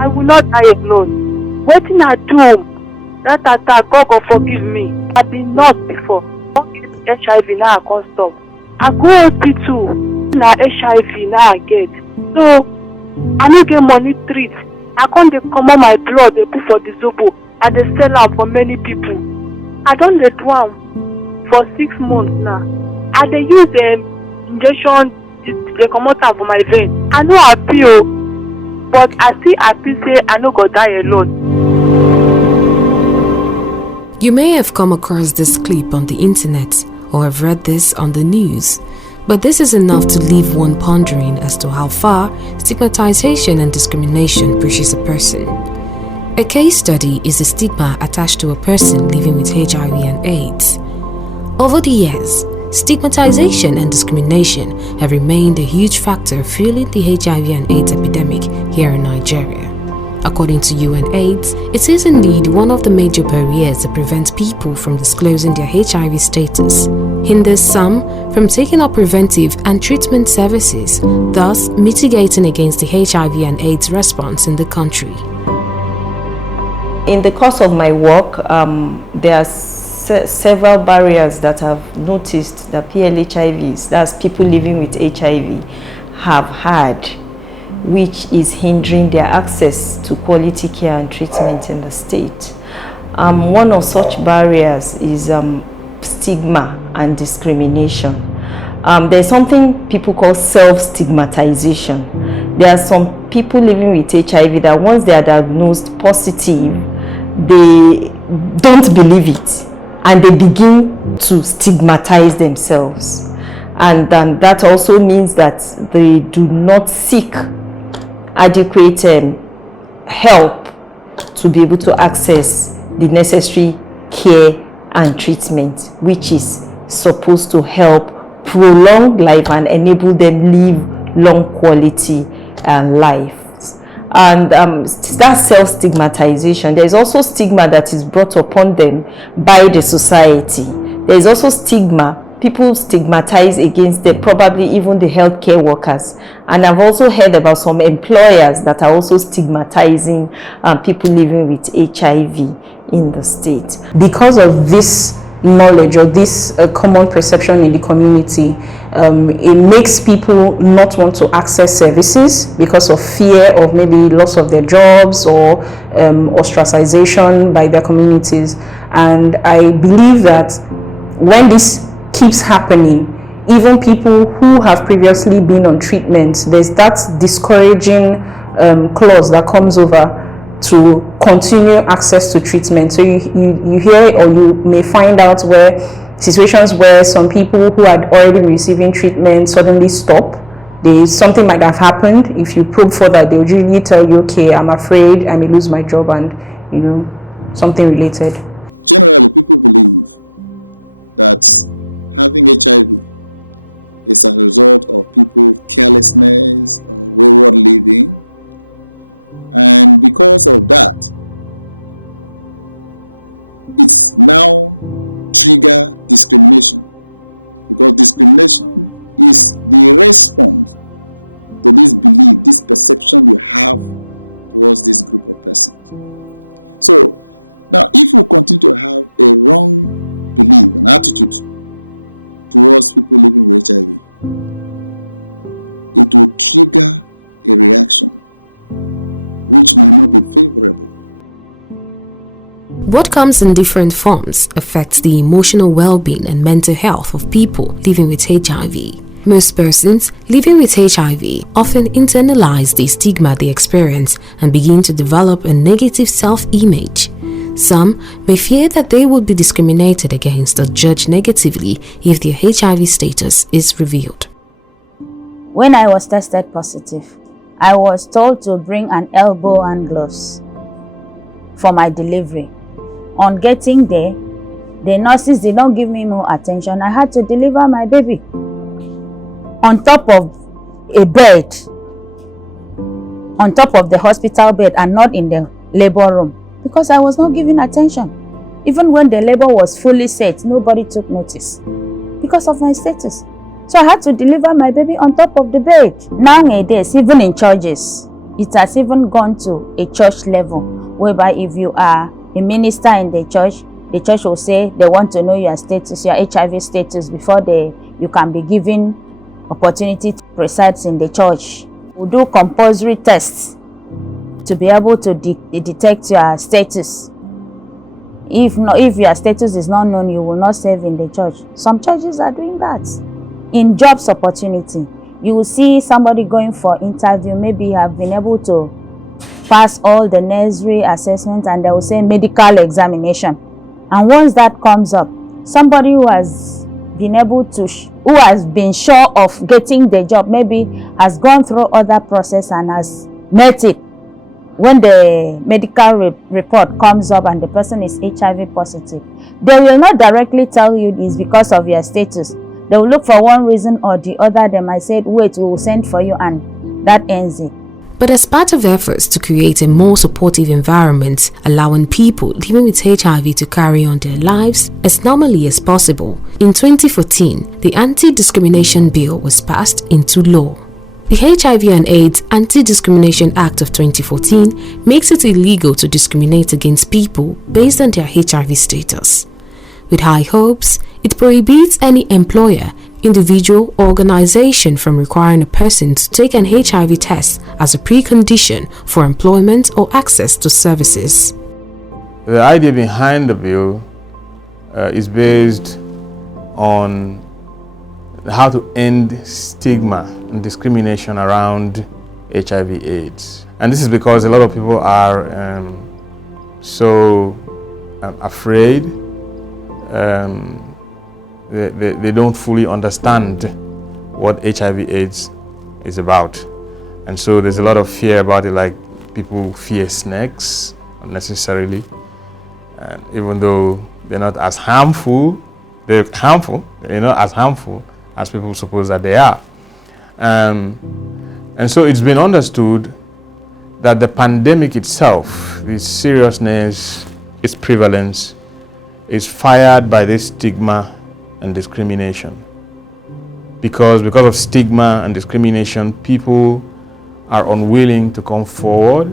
I will not die alone. Waiting at home, that attack, God go forgive me. I've been nurse before. Don't get HIV now, I can't stop. I go hospital, now HIV now I get. So, I no get money treat. I can't come on my blood, they put for the zobo, and they sell am for many people. I don't dey do am for 6 months now. I dey use injection, they come out for my vein. I no happy but I still happy say I no go die alone. You may have come across this clip on the internet or have read this on the news, but this is enough to leave one pondering as to how far stigmatization and discrimination pushes a person. A case study is the stigma attached to a person living with HIV and AIDS. Over the years, stigmatization and discrimination have remained a huge factor fueling the HIV and AIDS epidemic here in Nigeria. According to UNAIDS, it is indeed one of the major barriers that prevents people from disclosing their HIV status, hinders some from taking up preventive and treatment services, thus mitigating against the HIV and AIDS response in the country. In the course of my work, there are several barriers that I've noticed that PLHIVs, that's people living with HIV, have had, which is hindering their access to quality care and treatment in the state. One of such barriers is stigma and discrimination. There's something people call self-stigmatization. There are some people living with HIV that once they are diagnosed positive, they don't believe it and they begin to stigmatize themselves. And that also means that they do not seek adequate help to be able to access the necessary care and treatment, which is supposed to help prolong life and enable them live long quality lives. And that self-stigmatization, there is also stigma that is brought upon them by the society. There is also stigma. People stigmatize against them, probably even the healthcare workers. And I've also heard about some employers that are also stigmatizing people living with HIV in the state. Because of this knowledge or this common perception in the community, it makes people not want to access services because of fear of maybe loss of their jobs or ostracization by their communities. And I believe that when this keeps happening, even people who have previously been on treatment, there's that discouraging clause that comes over to continue access to treatment. So you hear or you may find out where situations where some people who had already been receiving treatment suddenly stop. Something might have happened. If you probe further, they'll usually tell you, okay, I'm afraid I may lose my job, and something related. Generally, people believe that having HIV is a result of people's carelessness or wayward living, and because of that, it's now trigger discrimination, because discrimination is the response to this belief, this perception you have towards this group of persons. So now, if we continue to have a wrong belief and attitude towards people living with HIV, it will trigger a reaction which might not be favorable. What comes in different forms affects the emotional well-being and mental health of people living with HIV. Most persons living with HIV often internalize the stigma they experience and begin to develop a negative self-image. Some may fear that they will be discriminated against or judged negatively if their HIV status is revealed. When I was tested positive, I was told to bring an elbow and gloves for my delivery. On getting there, the nurses did not give me more attention. I had to deliver my baby on top of a bed, on top of the hospital bed, and not in the labor room, because I was not given attention. Even when the labor was fully set, nobody took notice because of my status. So I had to deliver my baby on top of the bed. Nowadays, even in churches, It has even gone to a church level, whereby if you are a minister in the church will say they want to know your status, your HIV status, before you can be given opportunity to preside in the church. We'll do compulsory tests to be able to detect your status. If your status is not known, you will not serve in the church. Some churches are doing that. In jobs opportunity, you will see somebody going for interview, maybe have been able to pass all the necessary assessments, and they will say medical examination. And once that comes up, somebody who has been able to, who has been sure of getting the job, maybe has gone through other process and has met it. When the medical report comes up and the person is HIV positive, they will not directly tell you it's because of your status. They will look for one reason or the other. They might say, wait, we will send for you, and that ends it. But as part of efforts to create a more supportive environment, allowing people living with HIV to carry on their lives as normally as possible, in 2014, the Anti-Discrimination Bill was passed into law. The HIV and AIDS Anti-Discrimination Act of 2014 makes it illegal to discriminate against people based on their HIV status. With high hopes, it prohibits any employer, individual, or organization from requiring a person to take an HIV test as a precondition for employment or access to services. The idea behind the bill is based on how to end stigma and discrimination around HIV/AIDS. And this is because a lot of people are so afraid. They don't fully understand what HIV/AIDS is about. And so there's a lot of fear about it, like people fear snakes unnecessarily. Even though they're not as harmful, they're not as harmful as people suppose that they are. And so it's been understood that the pandemic itself, its seriousness, its prevalence, is fired by this stigma and discrimination. Because of stigma and discrimination, people are unwilling to come forward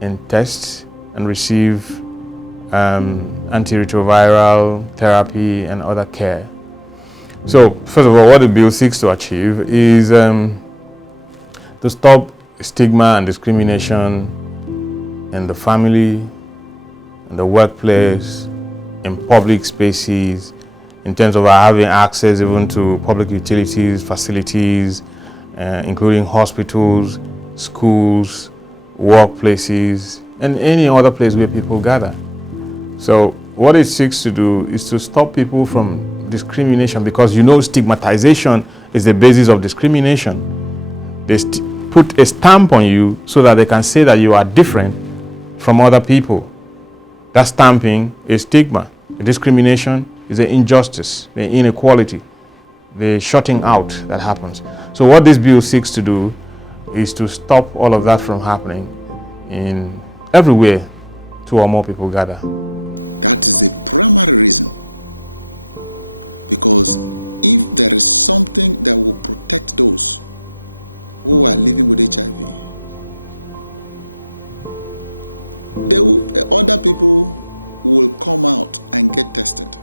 and test and receive antiretroviral therapy and other care. So, first of all, what the bill seeks to achieve is to stop stigma and discrimination in the family, in the workplace, in public spaces, in terms of having access even to public utilities, facilities, including hospitals, schools, workplaces, and any other place where people gather. So what it seeks to do is to stop people from discrimination, because stigmatization is the basis of discrimination. They put a stamp on you so that they can say that you are different from other people. That stamping is stigma. The discrimination is the injustice, the inequality, the shutting out that happens. So what this bill seeks to do is to stop all of that from happening in everywhere two or more people gather. That is a primary reason. Because if there is something that will protect those who are living with HIV, other people will come out and get tested.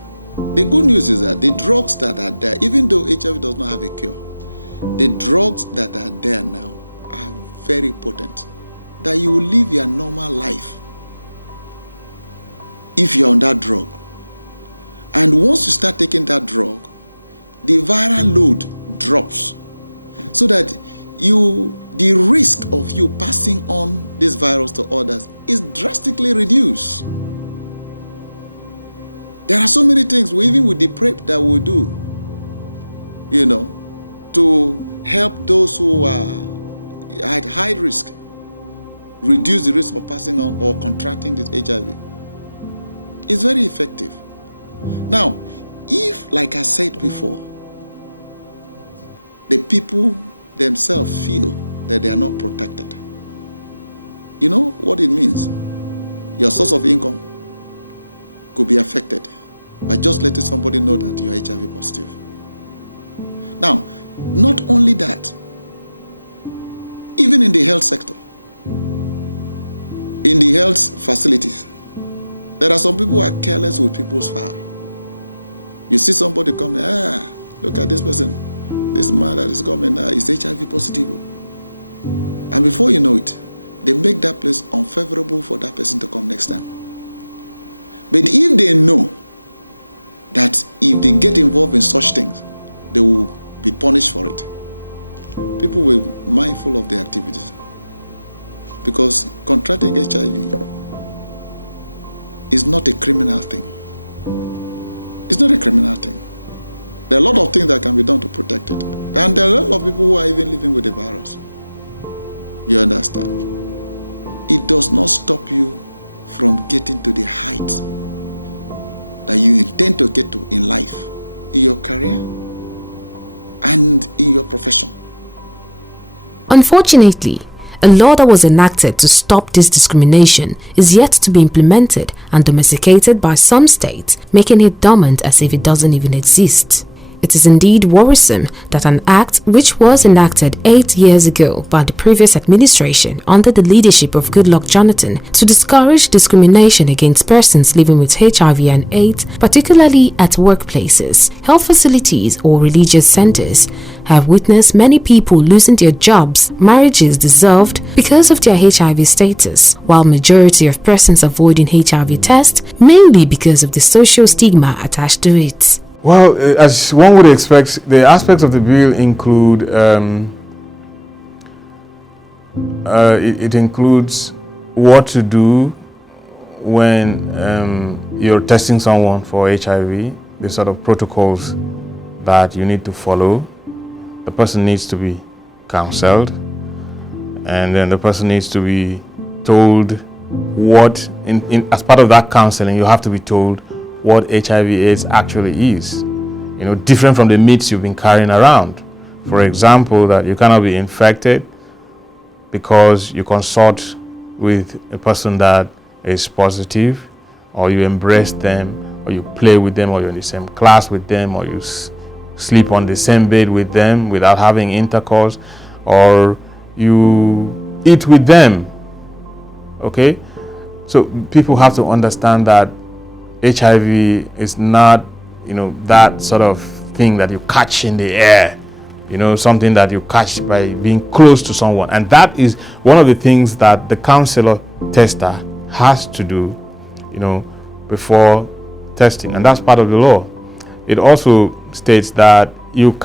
The good news is that the drugs that are there, even though HIV does not have a cure, the drugs that are there now are very potent, that you will live your normal life if you're on that drug. And once you start taking that drug, the viral load drops, so that the risk of you passing on this virus to others is drastically reduced. There are so many things, even with the PrEP, that we do, to help those who are at high risk, reduce the risk of passing on or contracting this HIV. It's very effective. Now, if, like I said before, the people themselves feel that they are not protected, you know what it means? Your source of income could be affected by just letting somebody know that you are HIV positive. Now, not only that, even in the health sector, in the health facilities, there are some people who are careless with people's file. You see somebody coming, look at this person. This man that is coming now is HIV positive. And before you know it, they make that place unfavorable for that person to come next time. But if they know that if they get involved in such things, they will be punished for it, people will be mindful of their activities. Because contracting HIV is not a criminal thing. It's not a criminal thing. There are a lot of things that can be done to protect it. And there are a lot of people who are even living with the virus. You understand? It does not stop you from getting to the heights that you intend to get to in life, in your career, and in your profession. Unfortunately, a law that was enacted to stop this discrimination is yet to be implemented and domesticated by some states, making it dormant as if it doesn't even exist. It is indeed worrisome that an act which was enacted 8 years ago by the previous administration under the leadership of Goodluck Jonathan to discourage discrimination against persons living with HIV and AIDS, particularly at workplaces, health facilities or religious centers, have witnessed many people losing their jobs, marriages dissolved because of their HIV status, while majority of persons avoiding HIV tests mainly because of the social stigma attached to it. Well, as one would expect, the aspects of the bill include it includes what to do when you're testing someone for HIV, the sort of protocols that you need to follow. The person needs to be counseled, and then the person needs to be told what, as part of that counseling, you have to be told what HIV/AIDS actually is, different from the myths you've been carrying around. For example, that you cannot be infected because you consult with a person that is positive, or you embrace them, or you play with them, or you're in the same class with them, or you sleep on the same bed with them without having intercourse, or you eat with them. Okay? So people have to understand that HIV is not, that sort of thing that you catch in the air, something that you catch by being close to someone. And that is one of the things that the counselor tester has to do, before testing. And that's part of the law. It also states that you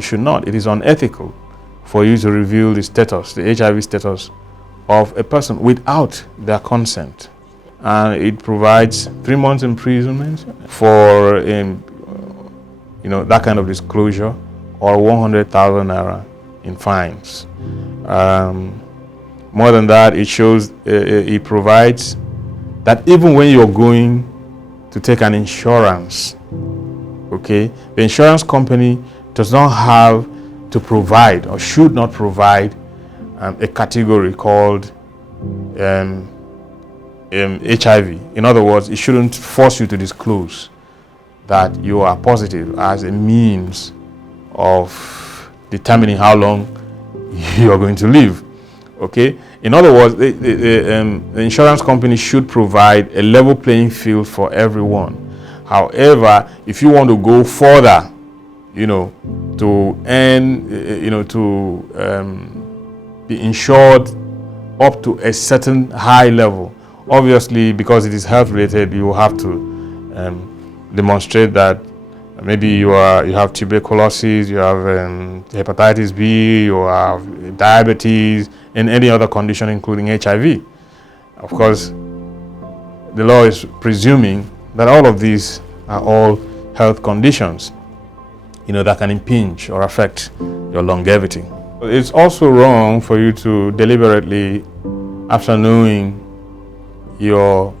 should not, it is unethical for you to reveal the status, the HIV status of a person without their consent. And it provides 3 months imprisonment for that kind of disclosure, or 100,000 naira in fines. More than that, it provides that even when you're going to take an insurance, okay, the insurance company does not have to provide, or should not provide, a category called HIV. In other words, it shouldn't force you to disclose that you are positive as a means of determining how long you are going to live. Okay? In other words, the insurance company should provide a level playing field for everyone. However, if you want to go further, to earn, to be insured up to a certain high level, obviously, because it is health related, you have to demonstrate that maybe you have tuberculosis, you have hepatitis B, you have diabetes, and any other condition including HIV. Of course, the law is presuming that all of these are all health conditions, that can impinge or affect your longevity. It's also wrong for you to deliberately, after knowing your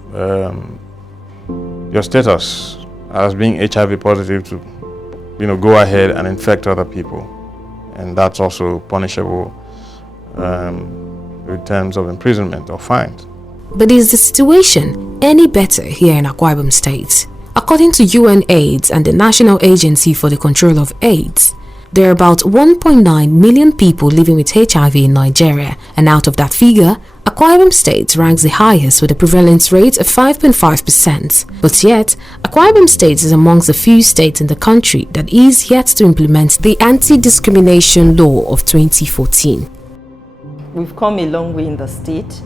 status as being HIV positive, to go ahead and infect other people, and that's also punishable with terms of imprisonment or fines. But is the situation any better here in Akwa Ibom State? According to UNAIDS and the National Agency for the Control of AIDS, there are about 1.9 million people living with HIV in Nigeria, and out of that figure, Akwa Ibom State ranks the highest with a prevalence rate of 5.5%. But yet, Akwa Ibom State is amongst the few states in the country that is yet to implement the Anti-Discrimination Law of 2014. We've come a long way in the state.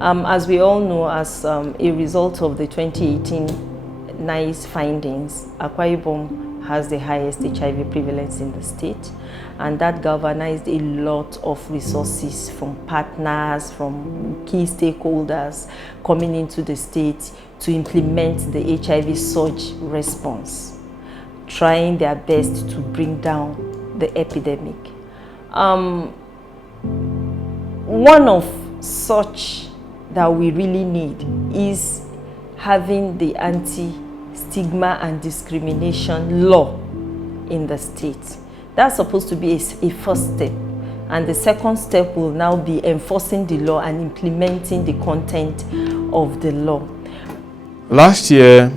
As we all know, as a result of the 2018 NICE findings, Akwa Ibom has the highest HIV prevalence in the state, and that galvanized a lot of resources from partners, from key stakeholders coming into the state to implement the HIV surge response, trying their best to bring down the epidemic. One of such that we really need is having the anti-stigma and discrimination law in the state. That's supposed to be a first step, and the second step will now be enforcing the law and implementing the content of the law. Last year,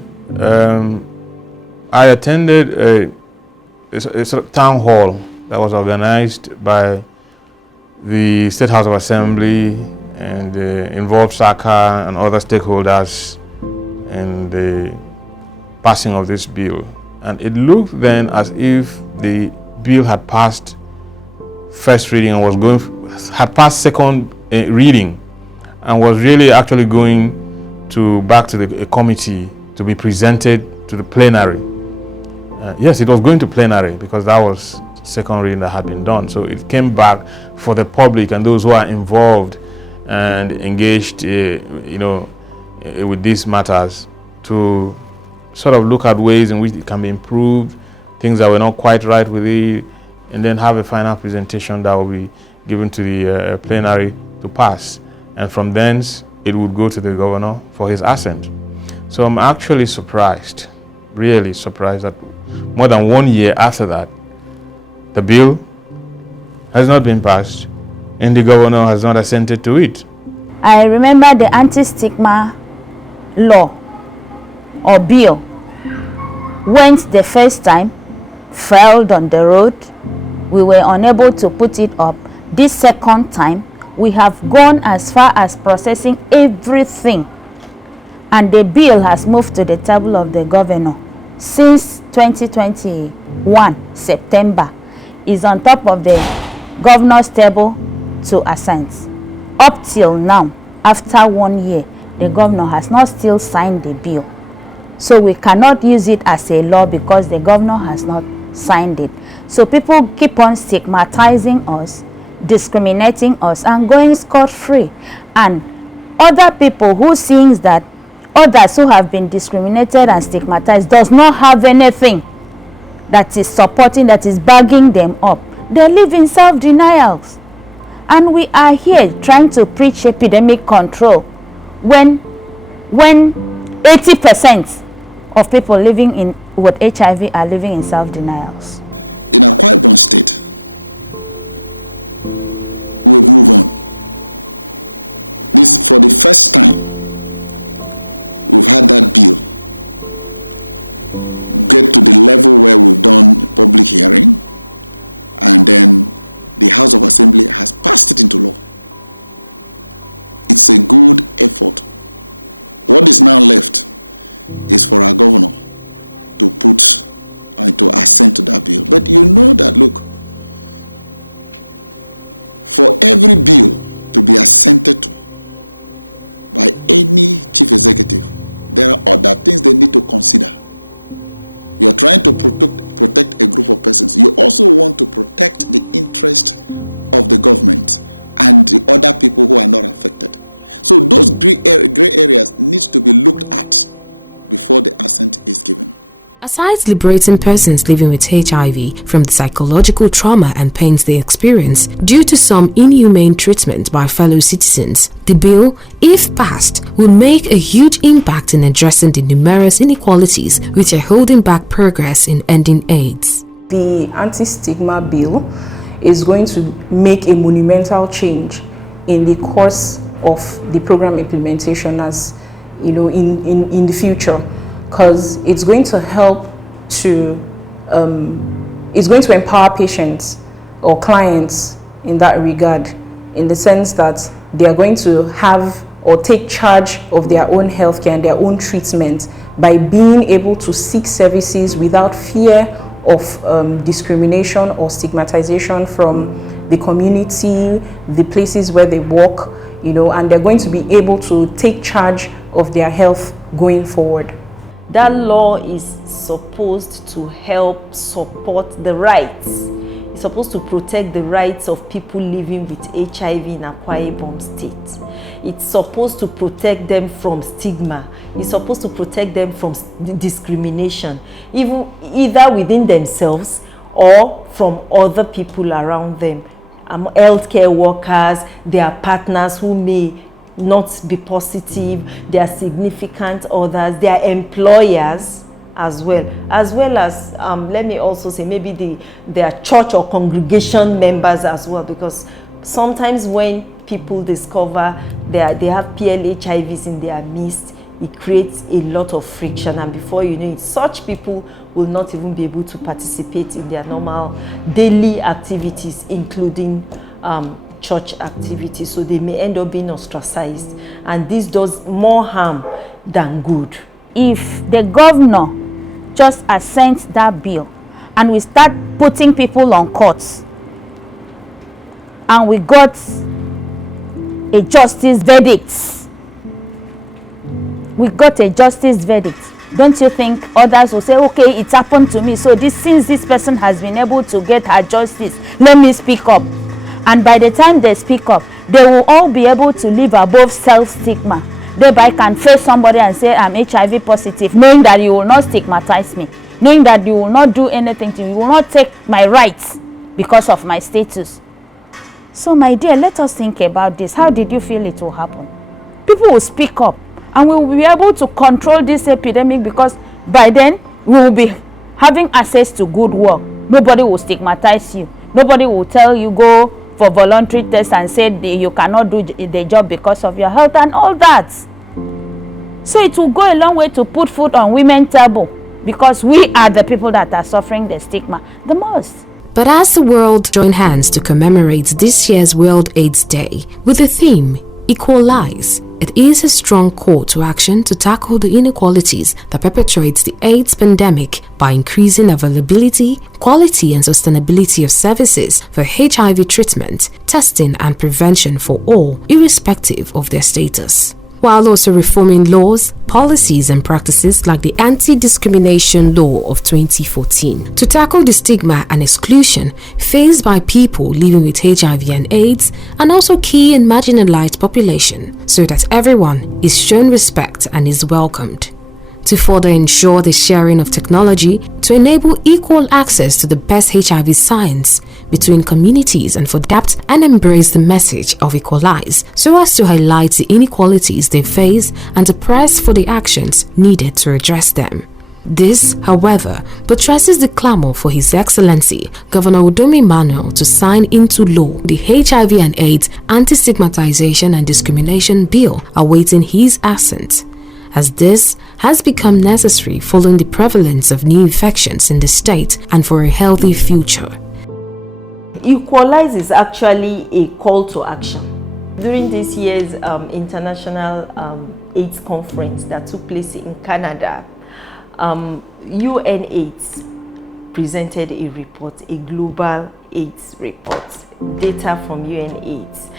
I attended a sort of town hall that was organized by the State House of Assembly and involved SACA and other stakeholders in the passing of this bill. And it looked then as if the bill had passed first reading and had passed second reading and was really actually going back to the committee to be presented to the plenary. Yes, it was going to plenary because that was second reading that had been done. So it came back for the public and those who are involved and engaged, with these matters to sort of look at ways in which it can be improved, things that were not quite right with it, and then have a final presentation that will be given to the plenary to pass. And from thence, it would go to the governor for his assent. So I'm actually surprised, really surprised that more than 1 year after that, the bill has not been passed and the governor has not assented to it. I remember the anti-stigma law or bill went the first time, failed on the road. We were unable to put it up. This second time, we have gone as far as processing everything, and the bill has moved to the table of the governor since 2021 September. Is on top of the governor's table to assent. Up till now, after 1 year, the governor has not still signed the bill. So we cannot use it as a law because the governor has not signed it. So people keep on stigmatizing us, discriminating us, and going scot-free. And other people who seeing that others who have been discriminated and stigmatized does not have anything that is supporting, that is bagging them up. They live in self-denials. And we are here trying to preach epidemic control when 80% of people living with HIV are living in self-denials. In Akwa Ibom State, we've moved on. This, for the first time, we've had that bill get to the level where we've done public hearing, and then the House of Assembly has passed it into law. It's a good effort. What is now left is for our governor to put to assent to that bill. But you know that, look, for every bill to be assented to by any chief executive, there are other things they need to consider. You're trying to protect a group of persons. You also want to protect the interest of the government and the other people who are not affected. So those gray areas need to be looked at before the assent is given. Aside liberating persons living with HIV from the psychological trauma and pains they experience due to some inhumane treatment by fellow citizens, the bill, if passed, will make a huge impact in addressing the numerous inequalities which are holding back progress in ending AIDS. The anti-stigma bill is going to make a monumental change in the course of the program implementation, as you know, in the future, because it's going to help to it's going to empower patients or clients in that regard, in the sense that they are going to have or take charge of their own healthcare and their own treatment by being able to seek services without fear of discrimination or stigmatization from the community, the places where they work, and they're going to be able to take charge of their health going forward. That law is supposed to help support the rights. It's supposed to protect the rights of people living with HIV in Akwa Ibom State. It's supposed to protect them from stigma. It's supposed to protect them from discrimination, either within themselves or from other people around them. Healthcare workers, their partners who may not be positive, their significant others, their employers as well as let me also say maybe their church or congregation members as well, because sometimes when people discover they have PLHIVs in their midst, it creates a lot of friction, and before you know it, such people will not even be able to participate in their normal daily activities, including church activities. So they may end up being ostracized, and this does more harm than good. If the governor just assents that bill and we start putting people on courts and we got a justice verdict, don't you think others will say, okay, it happened to me, so since this person has been able to get her justice, let me speak up. And by the time they speak up, they will all be able to live above self-stigma. Thereby can face somebody and say, I'm HIV positive, knowing that you will not stigmatize me, knowing that you will not do anything to me, you will not take my rights because of my status. So my dear, let us think about this. How did you feel it will happen? People will speak up and we will be able to control this epidemic, because by then we will be having access to good work. Nobody will stigmatize you. Nobody will tell you go for voluntary tests and say you cannot do the job because of your health and all that. So it will go a long way to put food on women's table, because we are the people that are suffering the stigma the most. But as the world joined hands to commemorate this year's World AIDS Day with the theme Equalize, it is a strong call to action to tackle the inequalities that perpetuates the AIDS pandemic by increasing availability, quality and sustainability of services for HIV treatment, testing and prevention for all, irrespective of their status, while also reforming laws, policies and practices like the Anti-Discrimination Law of 2014 to tackle the stigma and exclusion faced by people living with HIV and AIDS, and also key and marginalized population, so that everyone is shown respect and is welcomed. To further ensure the sharing of technology to enable equal access to the best HIV science between communities, and for adapt and embrace the message of Equalize so as to highlight the inequalities they face and to press for the actions needed to address them. This, however, buttresses the clamor for His Excellency Governor Udom Emmanuel to sign into law the HIV and AIDS Anti-Stigmatization and Discrimination Bill awaiting his assent, as this has become necessary following the prevalence of new infections in the state and for a healthy future. Equalize is actually a call to action. During this year's International AIDS Conference that took place in Canada, UNAIDS presented a report, a global AIDS report, data from UNAIDS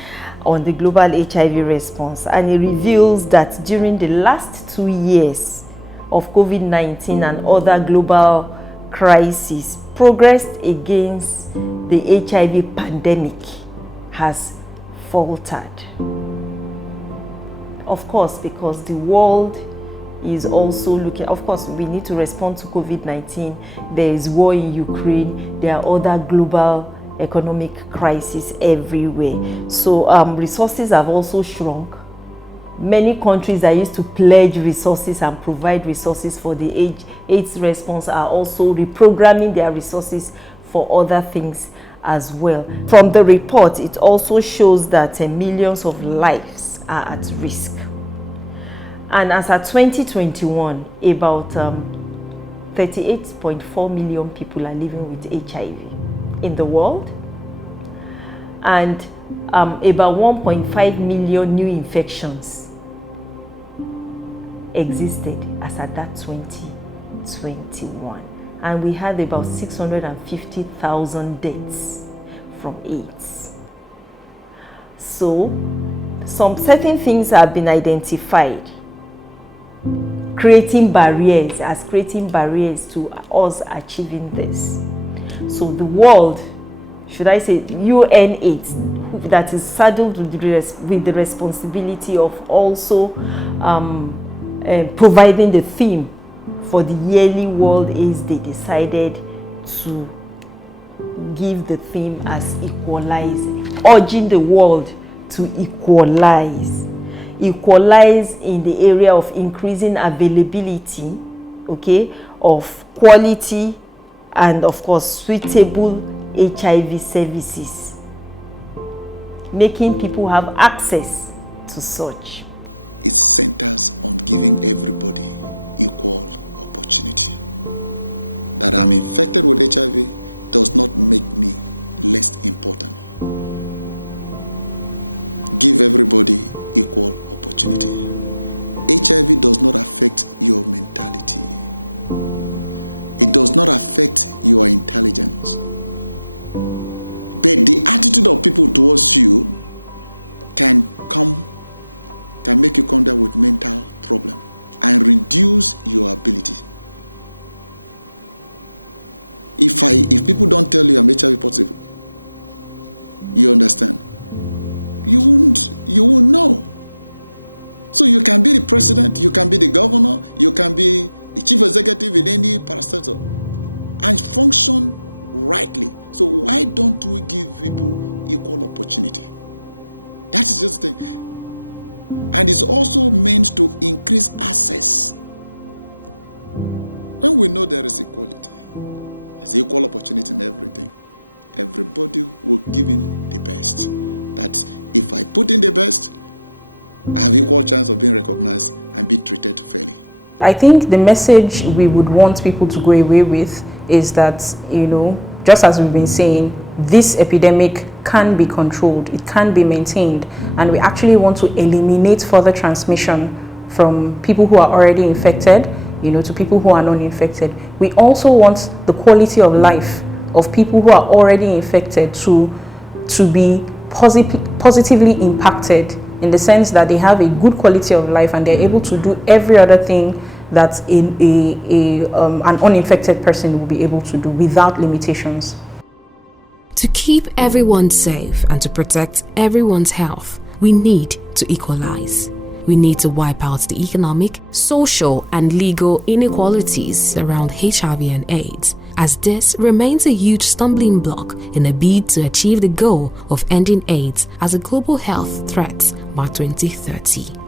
on the global HIV response, and it reveals that during the last 2 years of COVID-19 and other global crises, progress against the HIV pandemic has faltered. Of course, because the world is also looking, of course, we need to respond to COVID-19. There is war in Ukraine. There are other global economic crises everywhere. So resources have also shrunk. Many countries that used to pledge resources and provide resources for the AIDS response are also reprogramming their resources for other things as well. From the report, it also shows that millions of lives are at risk. And as at 2021, about 38.4 million people are living with HIV in the world, and about 1.5 million new infections existed as at that 2021, and we had about 650,000 deaths from AIDS. So some certain things have been identified, creating barriers to us achieving this. So the world, should I say UN8, that is saddled with the responsibility of also providing the theme for the yearly World AIDS Day, decided to give the theme as equalize, urging the world to equalize in the area of increasing availability, okay, of quality and of course suitable HIV services, making people have access to such. It centers on giving everybody equal opportunity. That I'm infected with HIV does not make me less important. Give everybody equal opportunity. HIV does not affect your mentality. It does not affect your intelligence. But the attitude of people towards you can make you come down with mental problem and reduce your ability. If people don't tell you I'm HIV positive, you understand, you won't know. So you can be the president, you can be the governor, you can be the chief executive in any parastatal and function rightly. So why don't we give people equal opportunity? That is just the thing. And it's also meant to increase access. When we know there is equality, there's equal opportunity in everything, everybody will give in the best. That if I put in the best, I have equal chance of being recognized and be treated fairly. I think the message we would want people to go away with is that, just as we've been saying, this epidemic can be controlled, it can be maintained, and we actually want to eliminate further transmission from people who are already infected, to people who are non-infected. We also want the quality of life of people who are already infected to be positively impacted, in the sense that they have a good quality of life and they're able to do every other thing that an uninfected person will be able to do without limitations. To keep everyone safe and to protect everyone's health, we need to equalize. We need to wipe out the economic, social, and legal inequalities around HIV and AIDS, as this remains a huge stumbling block in a bid to achieve the goal of ending AIDS as a global health threat by 2030.